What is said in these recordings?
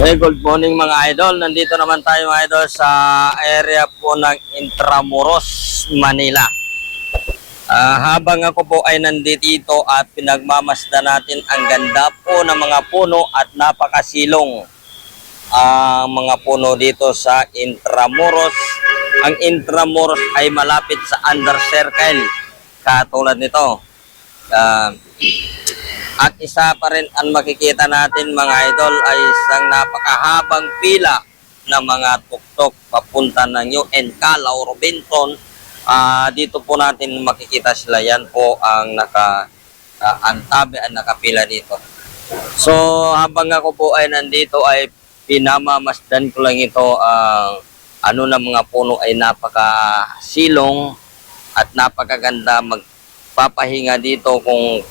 Hey, good morning mga idol. Nandito naman tayo mga idol sa area po ng Intramuros, Manila. Habang ako po ay nandito at pinagmamasdan natin ang ganda po ng mga puno at napakasilong ang mga puno dito sa Intramuros. Ang Intramuros ay malapit sa Under Circle, katulad nito. At isa pa rin ang makikita natin mga idol ay isang napakahabang pila ng mga tuktok papunta ng UN, Calao, Robinson. Dito po natin makikita sila. Yan po ang antabi ang nakapila dito. So habang ako po ay nandito ay pinamamasdan ko lang ito ang ano na mga puno ay napakasilong at napakaganda. Magpapahinga dito kung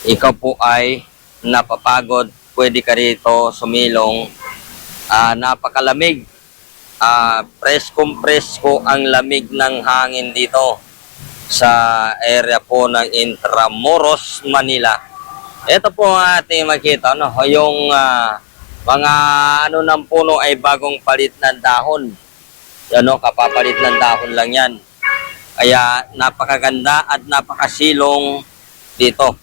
ikaw po ay napapagod, pwede ka rito sumilong. Napakalamig. Presko ang lamig ng hangin dito sa area po ng Intramuros, Manila. Ito po ang ating makita, no? Yung mga ano ng puno ay bagong palit ng dahon. Yan, no? Kapapalit ng dahon lang yan. Kaya napakaganda at napakasilong dito.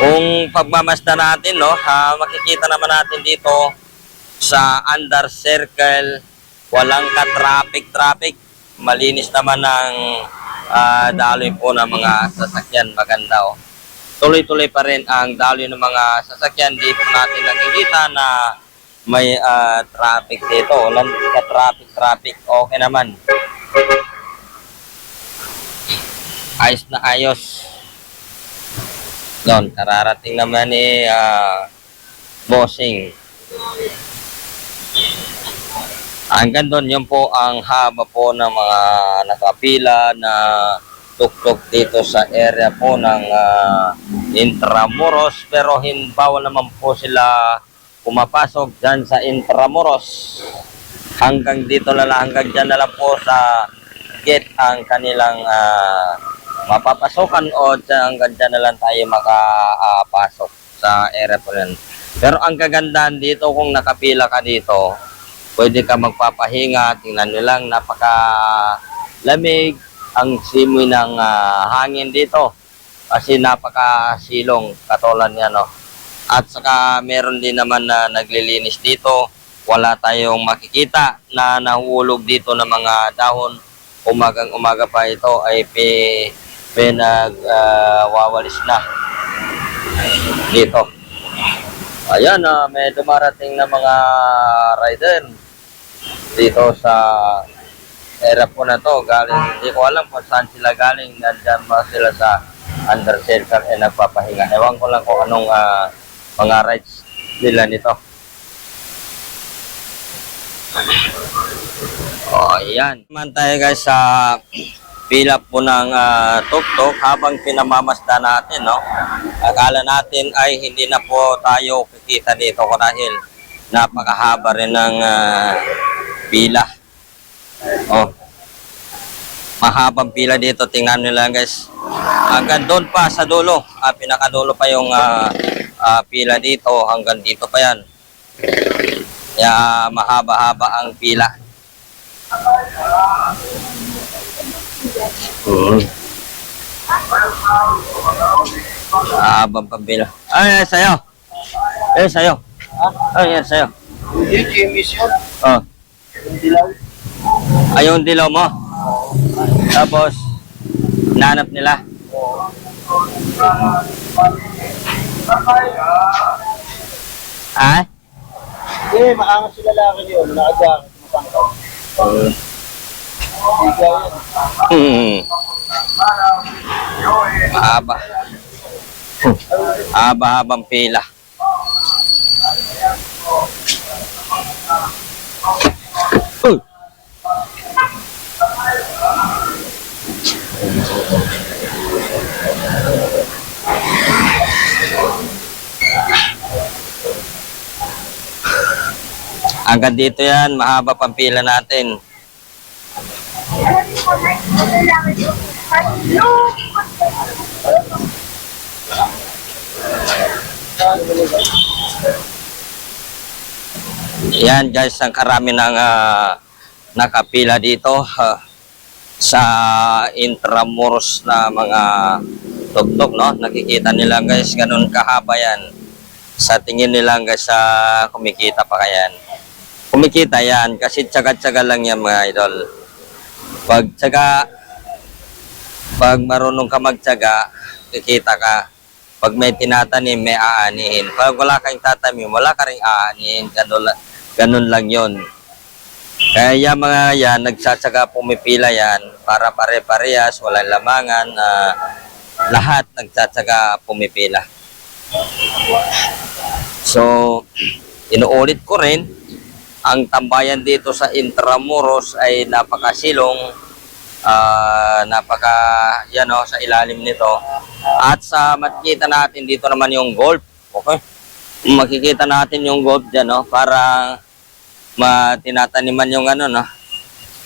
Kung pagmamasdan natin, no, makikita naman natin dito sa Under Circle, walang ka-traffic. Malinis naman ang daloy po ng mga sasakyan. Maganda, oh. Tuloy-tuloy pa rin ang daloy ng mga sasakyan. Dito natin nakikita na may traffic dito. Walang ka-traffic. Okay naman. Ayos na ayos. Doon, kararating naman ni Bossing. Hanggang doon, yun po ang haba po ng mga nakapila na tuktok dito sa area po ng Intramuros. Pero bawal naman po sila pumapasok dyan sa Intramuros. Hanggang dito na lang, hanggang dyan na lang po sa gate ang kanilang mapapasokan o hanggang dyan na lang tayo makapasok sa area po rin. Pero ang kagandahan dito, kung nakapila ka dito, pwede ka magpapahinga. Tingnan nyo lang, napakalamig ang simoy ng hangin dito kasi napakasilong katulad niya, no? At saka meron din naman na naglilinis dito. Wala tayong makikita na nahuhulog dito ng mga dahon. Umagang umaga pa ito ay pinagwawalis na dito. Ayan, may dumarating na mga rider dito sa area po na to. Galing, hindi ko alam kung saan sila galing. Nandyan ba sila sa Under Circle e nagpapahinga. Ewan ko lang kung anong mga rides nila nito. Ayan. Naman tayo guys sa pila po ng tuktok habang pinamamasdan natin, no? Akala natin ay hindi na po tayo kikita dito dahil napakahaba rin ng pila. Mahabang pila dito. Tingnan nyo lang guys. Hanggang doon pa sa dulo. Pinakadulo pa yung pila dito. Hanggang dito pa yan. Kaya mahaba-haba ang pila. Habang pambila. Ay, sa'yo. Sa'yo. Ay, sa'yo. Yung dilaw. Yung dilaw mo. Tapos, nanap nila. Maangas sila laki yun. Nakajakit, mapangkaw. Mahaba. Haba-habang pila. Hanggang dito yan, mahaba pang pila natin. Yan guys, ang karami ng nakapila dito sa Intramuros na mga tuktok, no? Nakikita nila guys, ganun kahaba yan. Sa tingin nila guys, kumikita pa kayan. Kumikita yan kasi tsaga-tsaga lang yan mga idol. Pag marunong ka magtsaga, kikita ka. Pag may tinatanim, may aanihin. Pag wala kang tatanim, wala ka rin aanihin. Ganun lang yon. Kaya yung mga yan, nagsatsaga pumipila yan para pare-parehas, walang lamangan. Lahat nagsatsaga pumipila. So, inuulit ko rin, ang tambayan dito sa Intramuros ay napakasilong, sa ilalim nito. At sa makikita natin dito naman yung golf. Okay? Makikita natin yung golf dyan, no? Para tinataniman yung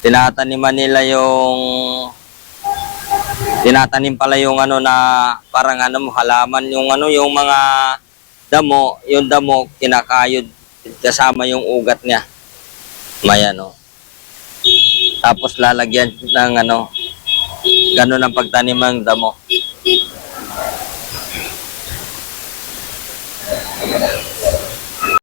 tinataniman nila yung tinatanim pala yung na parang halaman yung yung mga damo, yung damo kinakayod kasama yung ugat niya. Maya, no. Tapos lalagyan ng ganun ang pagtanim ng damo.